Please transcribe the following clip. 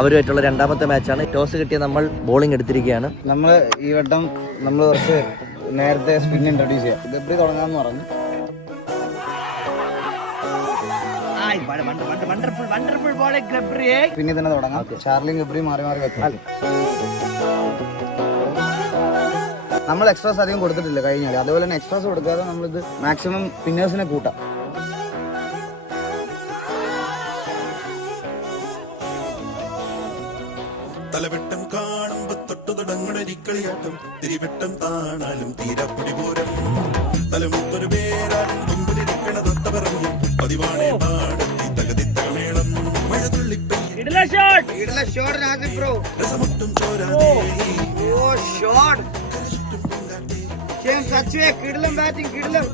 അവരുമായിട്ടുള്ള രണ്ടാമത്തെ മാച്ചാണ്. ടോസ് കിട്ടിയ നമ്മൾ ബോളിംഗ് എടുത്തിരിക്കുകയാണ്. നമ്മൾ ഈ വട്ടം നമ്മൾ കുറച്ച് നേരത്തെ സ്പിൻ ഇൻട്രൊഡ്യൂസ് ചെയ്യാം. ഗബ്രി തുടങ്ങാമെന്ന് പറഞ്ഞു. പിന്നെ തന്നെ തുടങ്ങാം. ഷാർലിയും ഗബ്രിയും മാറി മാറി വെക്കാം. നമ്മൾ എക്സ്ട്രാസ് അധികം കൊടുത്തിട്ടില്ല കഴിഞ്ഞാൽ, അതുപോലെ തന്നെ എക്സ്ട്രാസ് കൊടുക്കാതെ നമ്മളിത് മാക്സിമം പിന്നേഴ്സിനെ കൂട്ടാം. തലവെട്ടം കാണുമ്പോ തൊട്ടു തുടങ്ങുണരിക്കളിയാട്ടം തിരിവെട്ടം താണാലും തീരാപ്പൊടി പോരം തലമുത്തൊരു പേരാലും മുമ്പിലിരിക്കണ തൊട്ട പറഞ്ഞു പതിവാണേ പാടത്തി തകതിത്തകമേളം രസമൊട്ടും ചോരാതെ കിടിലം ബാറ്റിംഗ് കിടിലം